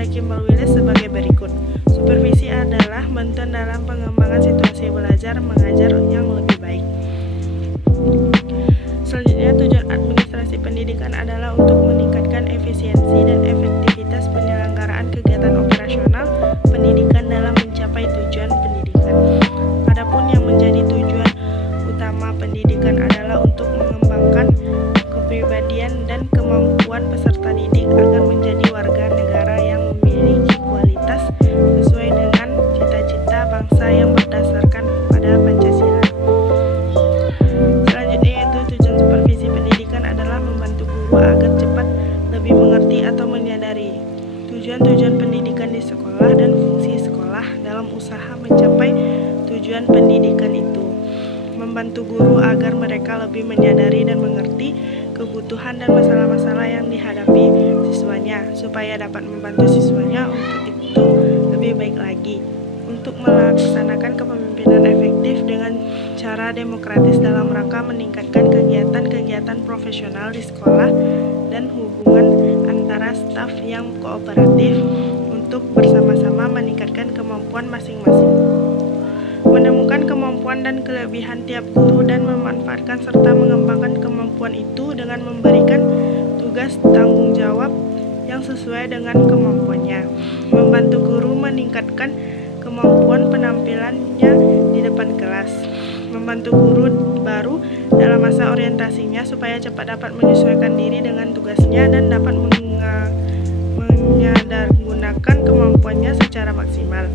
oleh Kimball Willis sebagai berikut. Supervisi adalah bantuan dalam pengembangan situasi belajar mengajar yang lebih baik. Selanjutnya, tujuan administrasi pendidikan adalah untuk meningkatkan efisiensi dan efektivitas penyelenggaraan kegiatan operasional pendidikan dalam mencapai tujuan pendidikan. Adapun yang menjadi tujuan utama pendidikan adalah untuk mengembangkan kepribadian dan kemampuan peserta didik agar menjadi warga negara yang memiliki kualitas sesuai dengan cita-cita bangsa yang berdasarkan pada Pancasila. Selanjutnya yaitu tujuan supervisi pendidikan adalah membantu guru agar cepat lebih mengerti atau menyadari tujuan-tujuan pendidikan di sekolah dan fungsi sekolah dalam usaha mencapai tujuan pendidikan itu. Membantu guru agar mereka lebih menyadari dan mengerti kebutuhan dan masalah-masalah yang dihadapi siswanya supaya dapat membantu siswanya untuk itu lebih baik lagi. Untuk melaksanakan kepemimpinan efektif dengan cara demokratis dalam rangka meningkatkan kegiatan-kegiatan profesional di sekolah dan hubungan antara staf yang kooperatif untuk bersama-sama meningkatkan kemampuan masing-masing. Menemukan kemampuan dan kelebihan tiap guru dan memanfaatkan serta mengembangkan kemampuan itu dengan memberikan tugas tanggung jawab yang sesuai dengan kemampuannya. Membantu guru meningkatkan kemampuan penampilannya di depan kelas. Membantu guru baru dalam masa orientasinya supaya cepat dapat menyesuaikan diri dengan tugasnya dan dapat menyadargunakan kemampuannya secara maksimal.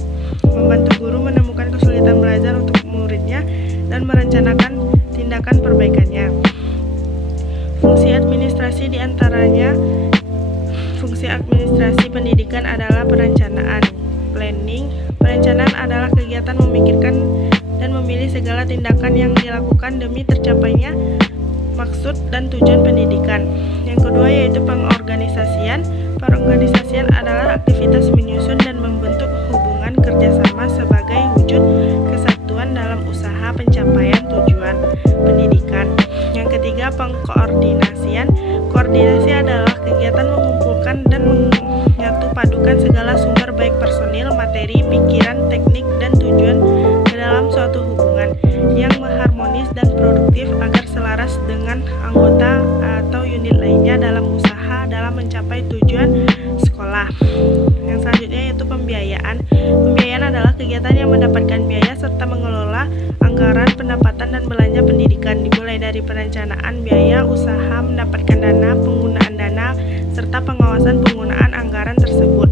Membantu guru menemukan kesulitan belajar untuk muridnya dan merencanakan tindakan perbaikannya. Fungsi administrasi diantaranya, fungsi administrasi pendidikan adalah perencanaan, planning. Perencanaan adalah kegiatan memikirkan dan memilih segala tindakan yang dilakukan demi tercapainya maksud dan tujuan pendidikan. Yang kedua yaitu pengorganisasian. Pengorganisasian adalah aktivitas menyusun dan membentuk hubungan kerjasama sebagai wujud kesatuan dalam usaha pencapaian tujuan pendidikan. Yang ketiga, pengkoordinasian. Koordinasi adalah kegiatan mengumpulkan dan menyatu padukan segala sumber baik personil, materi, pikiran, teknik, dan tujuan ke dalam suatu hubungan yang harmonis dan produktif agar selaras dengan anggota atau unit lainnya dalam usaha dalam mencapai tujuan sekolah. Yang selanjutnya yaitu pembiayaan. Pembiayaan adalah kegiatan yang mendapatkan biaya serta mengelola anggaran pendapatan dan belanja pendidikan, dimulai dari perencanaan biaya usaha, mendapatkan dana, penggunaan dana, serta pengawasan penggunaan anggaran tersebut.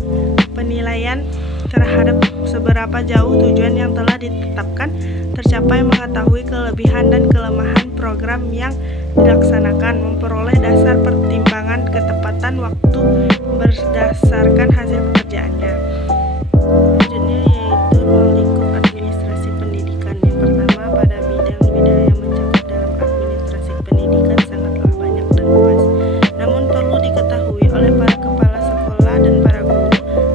Penilaian terhadap seberapa jauh tujuan yang telah ditetapkan tercapai, mengetahui kelebihan dan kelemahan program yang dilaksanakan, memperoleh dasar pertimbangan ketepatan waktu berdasarkan hasil pekerjaannya. Selanjutnya yaitu ruang lingkup administrasi pendidikan. Yang pertama, pada bidang-bidang yang mencakup dalam administrasi pendidikan sangatlah banyak dan luas. Namun perlu diketahui oleh para kepala sekolah dan para guru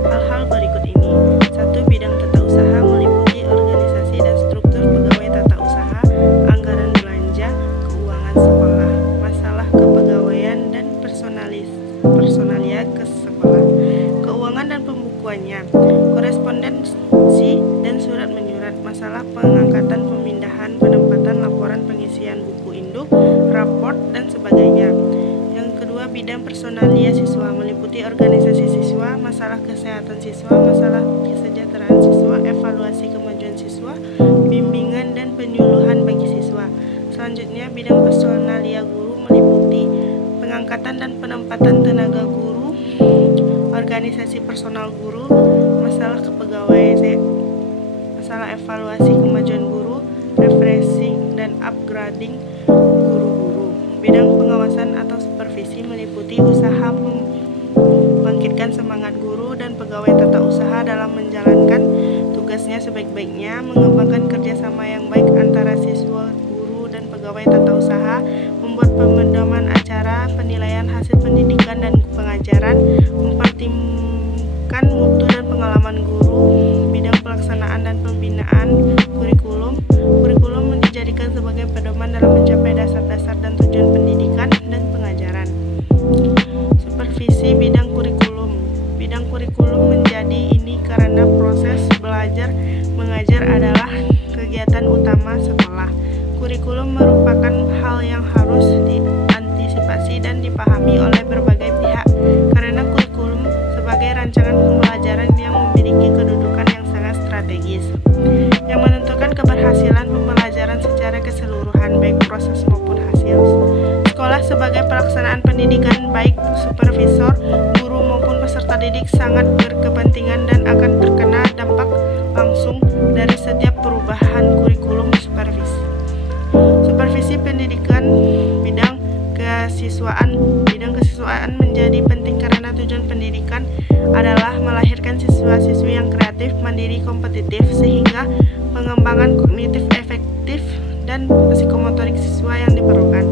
hal-hal berikut ini. 1. Bidang tata usaha meliputi organisasi dan struktur pegawai tata usaha, anggaran belanja, keuangan sekolah, masalah kepegawaian dan personalia ke sekolah, keuangan dan pembukuannya, korespondensi dan surat menyurat, masalah pengangkatan, pemindahan, penempatan, laporan pengisian buku induk, raport, dan sebagainya. Yang kedua, bidang personalia siswa meliputi organisasi siswa, masalah kesehatan siswa, masalah kesejahteraan siswa, evaluasi kemajuan siswa, bimbingan dan penyuluhan bagi siswa. Selanjutnya, bidang personalia guru meliputi pengangkatan dan penempatan tenaga guru, organisasi personal guru, masalah kepegawaian, masalah evaluasi kemajuan guru, refreshing dan upgrading guru-guru. Bidang pengawasan atau supervisi meliputi usaha membangkitkan semangat guru dan pegawai tata usaha dalam menjalankan tugasnya sebaik-baiknya, mengembangkan kerjasama yang baik antara siswa, guru, dan pegawai tata usaha, membuat pemedoman acara, penilaian hasil pendidikan dan pengajaran, mempertimbangkan mutu dan pengalaman guru, bidang pelaksanaan dan pembinaan kurikulum. Kurikulum dijadikan sebagai pedoman dalam mencapai dasar-dasar dan tujuan pendidikan dan pengajaran. Supervisi bidang kurikulum. Bidang kurikulum kurikulum menjadi ini karena proses belajar mengajar adalah kegiatan utama sekolah. Kurikulum merupakan hal yang harus diantisipasi dan dipahami oleh berbagai pihak karena kurikulum sebagai rancangan pembelajaran yang memiliki kedudukan yang sangat strategis yang menentukan keberhasilan pembelajaran secara keseluruhan, baik proses maupun hasil. Sekolah sebagai pelaksanaan pendidikan, baik supervisor, guru maupun peserta didik sangat berkepentingan dan akan terkena dampak langsung dari setiap perubahan kurikulum supervisi. Supervisi pendidikan bidang kesiswaan menjadi penting karena tujuan pendidikan adalah melahirkan siswa-siswi yang kreatif, mandiri, kompetitif, sehingga pengembangan kognitif efektif dan psikomotorik siswa yang diperlukan.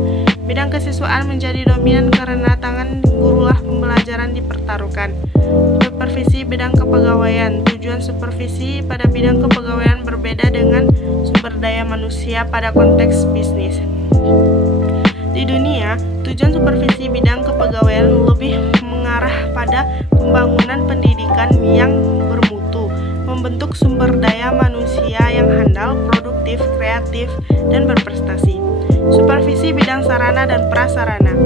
Bidang kesiswaan menjadi dominan karena tangan gurulah pembelajaran dipertaruhkan. Supervisi bidang kepegawaian. Tujuan supervisi pada bidang kepegawaian berbeda dengan sumber daya manusia pada konteks bisnis. Di dunia, tujuan supervisi bidang kepegawaian lebih mengarah pada pembangunan pendidikan yang bermutu, membentuk sumber daya manusia yang handal, produktif, kreatif, dan berprestasi. Supervisi bidang sarana dan prasarana.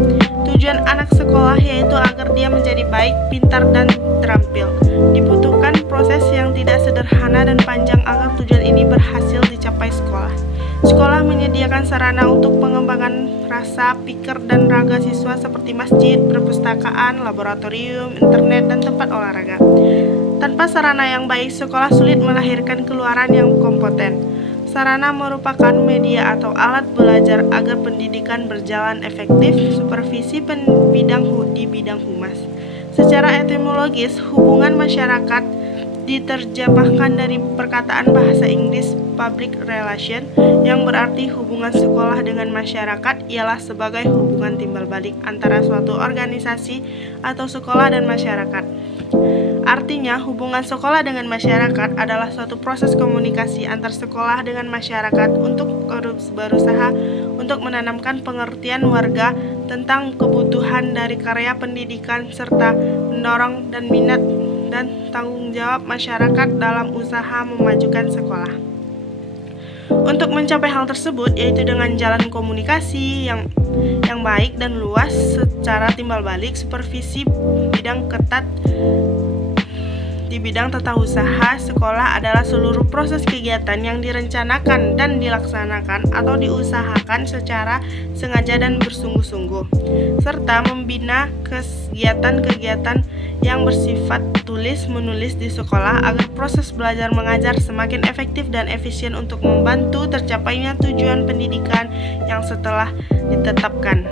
Tujuan anak sekolah yaitu agar dia menjadi baik, pintar, dan terampil. Dibutuhkan proses yang tidak sederhana dan panjang agar tujuan ini berhasil dicapai sekolah. Sekolah menyediakan sarana untuk pengembangan rasa, pikir, dan raga siswa seperti masjid, perpustakaan, laboratorium, internet, dan tempat olahraga. Tanpa sarana yang baik, sekolah sulit melahirkan keluaran yang kompeten. Sarana merupakan media atau alat belajar agar pendidikan berjalan efektif. Supervisi di bidang humas. Secara etimologis, hubungan masyarakat diterjemahkan dari perkataan bahasa Inggris public relation yang berarti hubungan sekolah dengan masyarakat ialah sebagai hubungan timbal balik antara suatu organisasi atau sekolah dan masyarakat. Artinya, hubungan sekolah dengan masyarakat adalah suatu proses komunikasi antar sekolah dengan masyarakat untuk berusaha untuk menanamkan pengertian warga tentang kebutuhan dari karya pendidikan serta mendorong dan minat dan tanggung jawab masyarakat dalam usaha memajukan sekolah. Untuk mencapai hal tersebut, yaitu dengan jalan komunikasi yang baik dan luas secara timbal balik, supervisi bidang ketat di bidang tata usaha sekolah adalah seluruh proses kegiatan yang direncanakan dan dilaksanakan atau diusahakan secara sengaja dan bersungguh-sungguh, serta membina kegiatan-kegiatan yang bersifat tulis-menulis di sekolah agar proses belajar mengajar semakin efektif dan efisien untuk membantu tercapainya tujuan pendidikan yang setelah ditetapkan.